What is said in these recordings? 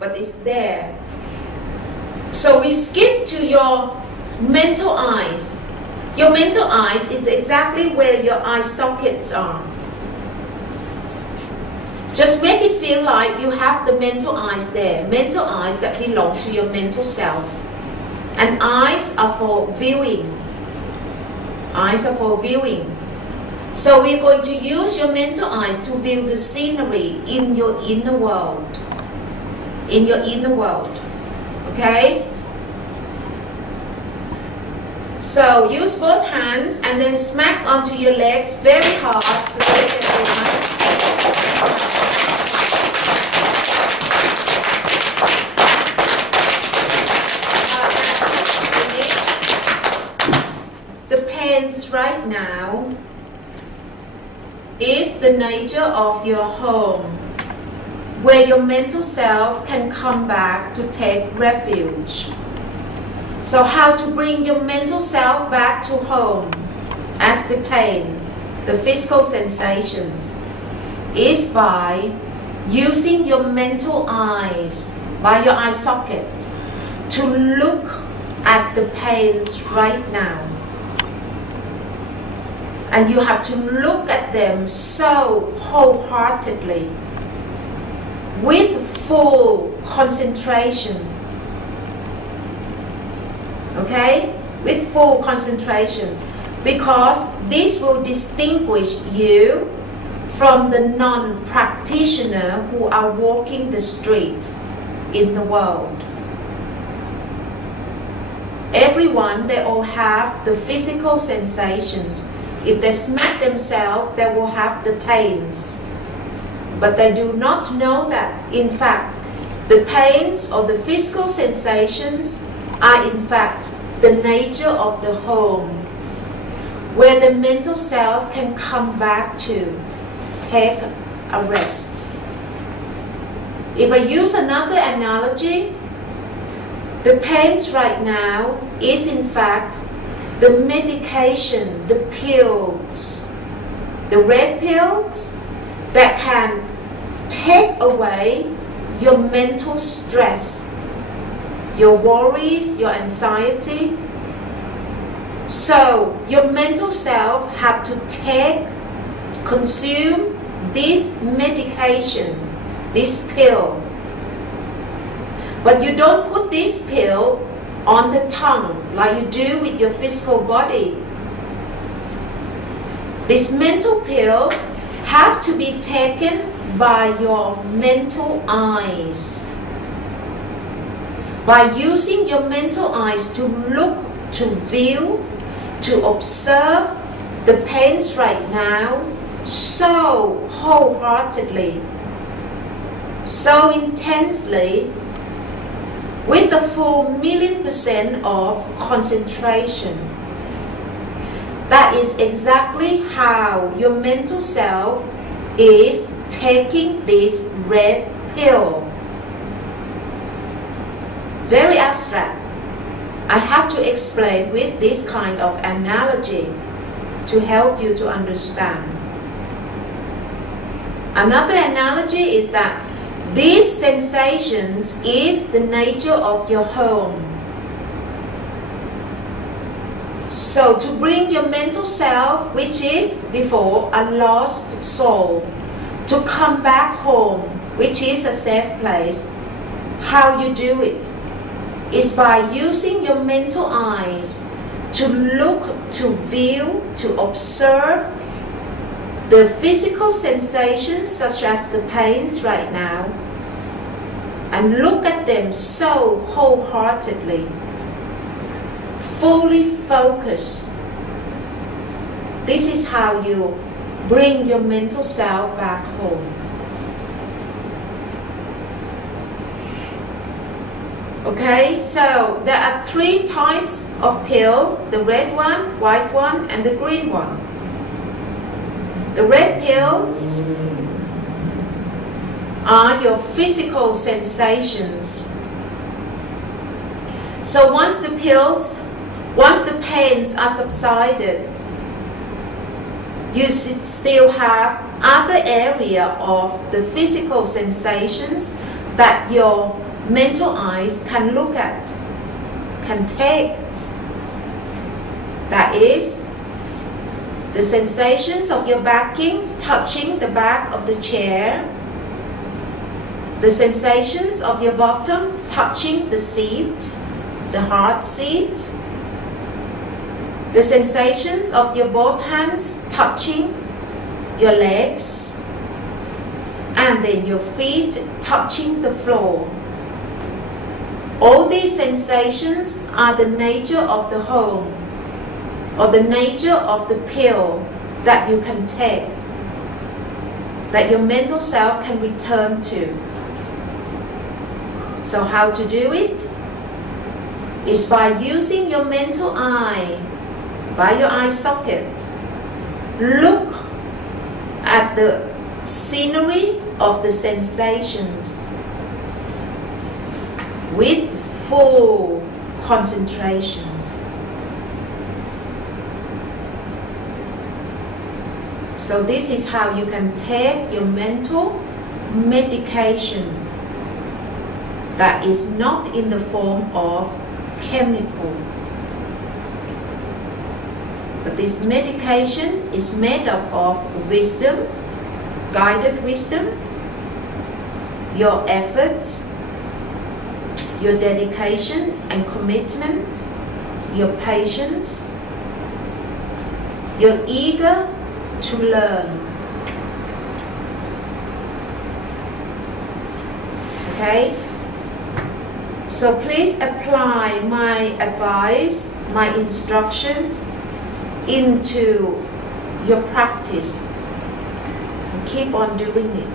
but it's there. So we skip to your mental eyes. Your mental eyes is exactly where your eye sockets are. Just make it feel like you have the mental eyes there, mental eyes that belong to your mental self. And eyes are for viewing. Eyes are for viewing. So we're going to use your mental eyes to view the scenery in your inner world. In your inner world. Okay? So use both hands and then smack onto your legs very hard. The pens right now is the nature of your home, where your mental self can come back to take refuge. So how to bring your mental self back to home as the pain, the physical sensations, is by using your mental eyes, by your eye socket, to look at the pains right now. And you have to look at them so wholeheartedly, with full concentration. Okay? With full concentration. Because this will distinguish you from the non-practitioner who are walking the street in the world. Everyone, they all have the physical sensations. If they smack themselves, they will have the pains. But they do not know that, in fact, the pains or the physical sensations are in fact the nature of the home, where the mental self can come back to take a rest. If I use another analogy, the pains right now is in fact the medication, the pills, the red pills that can take away your mental stress, your worries, your anxiety. So your mental self have to consume this medication, this pill. But you don't put this pill on the tongue like you do with your physical body. This mental pill have to be taken by your mental eyes. By using your mental eyes to look, to view, to observe the pains right now so wholeheartedly, so intensely, with the full 1,000,000% of concentration. That is exactly how your mental self is taking this red pill. Very abstract. I have to explain with this kind of analogy to help you to understand. Another analogy is that these sensations is the nature of your home. So to bring your mental self, which is before a lost soul, to come back home, which is a safe place, how you do it is by using your mental eyes to look, to view, to observe the physical sensations such as the pains right now, and look at them so wholeheartedly, fully focused. This is how you bring your mental self back home. Okay, so there are 3 types of pill: the red one, white one, and the green one. The red pills are your physical sensations. So once the pains are subsided, you still have other area of the physical sensations that your mental eyes can look at, can take. That is, the sensations of your backing touching the back of the chair, the sensations of your bottom touching the seat, the hard seat, the sensations of your both hands touching your legs, and then your feet touching the floor. All these sensations are the nature of the home, or the nature of the pill that you can take, that your mental self can return to. So how to do it? Is by using your mental eye, by your eye socket. Look at the scenery of the sensations with full concentrations. So this is how you can take your mental medication that is not in the form of chemical. But this medication is made up of wisdom, guided wisdom, your efforts, your dedication and commitment, your patience, your eager to learn. Okay? So please apply my advice, my instruction into your practice and keep on doing it.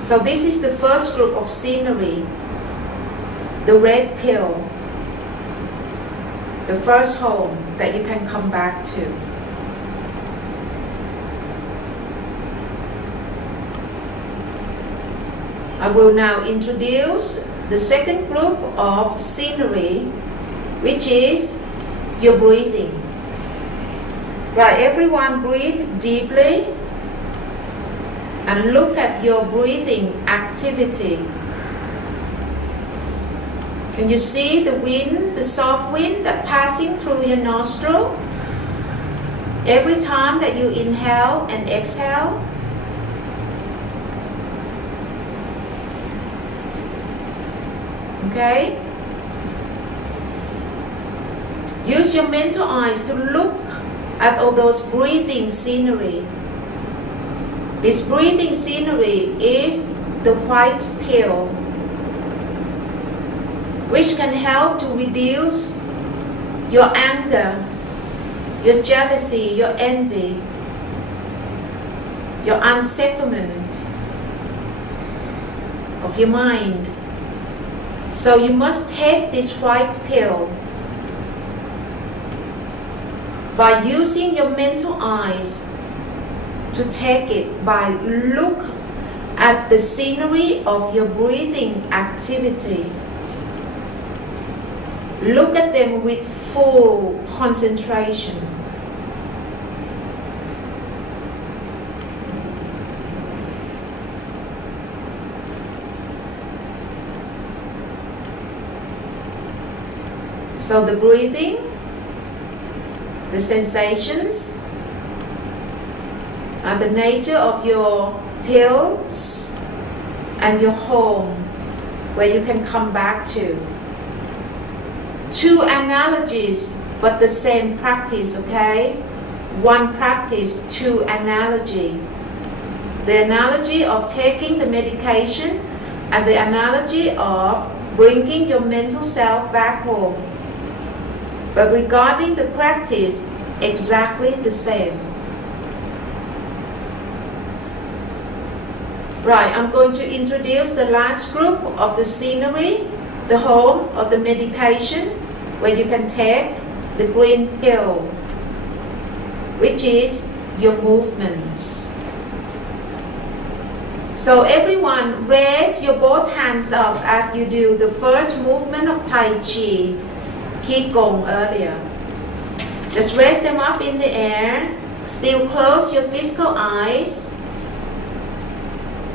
So this is the first group of scenery, the red pill, the first home that you can come back to. I will now introduce the second group of scenery, which is your breathing. Right, everyone breathe deeply and look at your breathing activity. Can you see the wind, the soft wind that passing through your nostril every time that you inhale and exhale? Okay? Use your mental eyes to look at all those breathing scenery. This breathing scenery is the white pill, which can help to reduce your anger, your jealousy, your envy, your unsettlement of your mind. So you must take this white pill by using your mental eyes to take it, by look at the scenery of your breathing activity. Look at them with full concentration. So the breathing, the sensations, and the nature of your pills and your home where you can come back to. Two analogies, but the same practice, okay? One practice, two analogy. The analogy of taking the medication and the analogy of bringing your mental self back home. But regarding the practice, exactly the same. Right, I'm going to introduce the last group of the scenery, the home of the medication, where you can take the green pill, which is your movements. So everyone raise your both hands up as you do the first movement of Tai Chi, Qigong earlier. Just raise them up in the air, still close your physical eyes,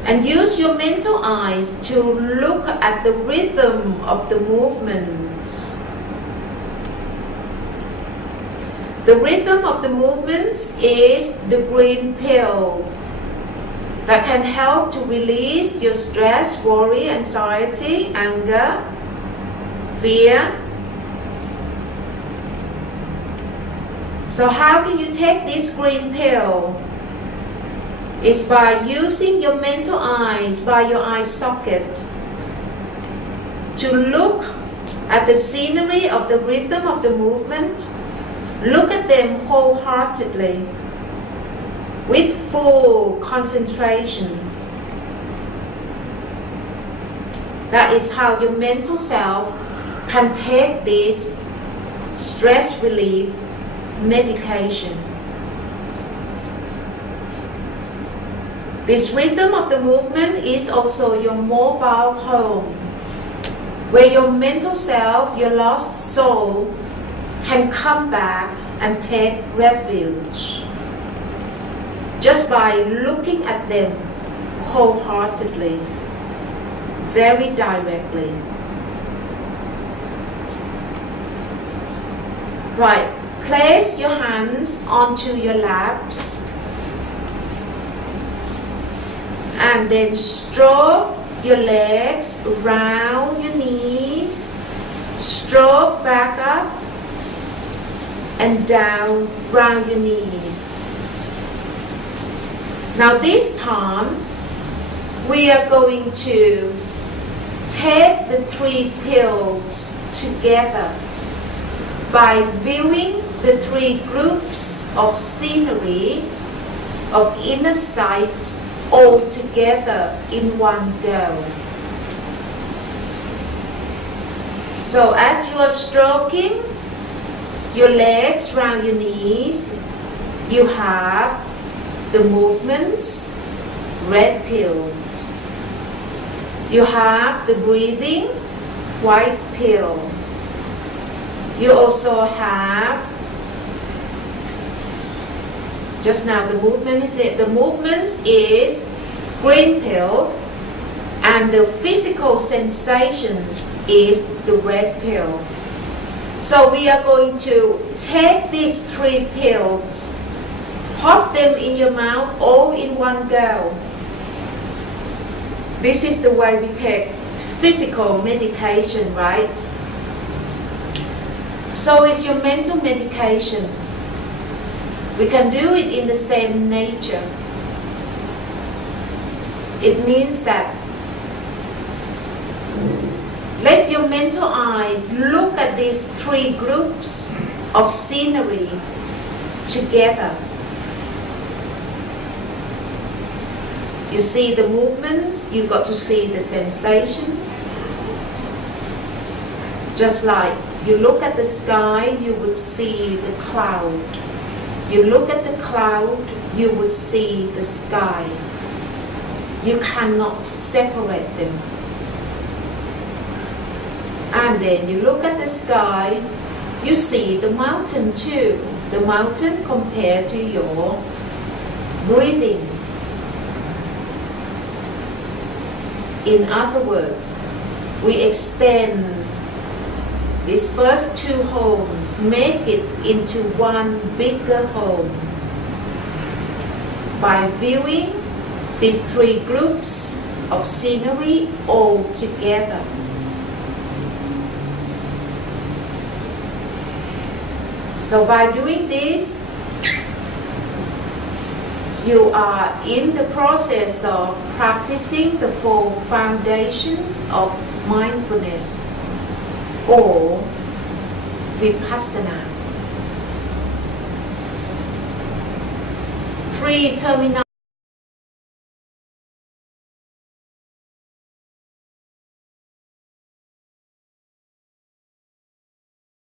And use your mental eyes to look at the rhythm of the movements. The rhythm of the movements is the green pill that can help to release your stress, worry, anxiety, anger, fear. So how can you take this green pill? It's by using your mental eyes, by your eye socket, to look at the scenery of the rhythm of the movement. Look at them wholeheartedly, with full concentrations. That is how your mental self can take this stress relief medication. This rhythm of the movement is also your mobile home, where your mental self, your lost soul, can come back and take refuge just by looking at them wholeheartedly, very directly. Right, place your hands onto your laps and then stroke your legs around your knees, stroke back up and down round your knees. Now this time we are going to take the 3 pills together by viewing the 3 groups of scenery of inner sight all together in one go. So as you are stroking your legs round your knees, you have the movements, red pills. You have the breathing, white pill. You also have, just now the movements is green pill, and the physical sensations is the red pill. So we are going to take these 3 pills, pop them in your mouth all in one go. This is the way we take physical medication, right? So is your mental medication. We can do it in the same nature. It means that let your mental eyes look at these 3 groups of scenery together. You see the movements, you've got to see the sensations. Just like you look at the sky, you would see the cloud. You look at the cloud, you would see the sky. You cannot separate them. And then you look at the sky, you see the mountain too. The mountain compared to your breathing. In other words, we extend these first 2 homes, make it into one bigger home by viewing these 3 groups of scenery all together. So by doing this, you are in the process of practicing the 4 foundations of mindfulness or vipassana. 3 terminologies.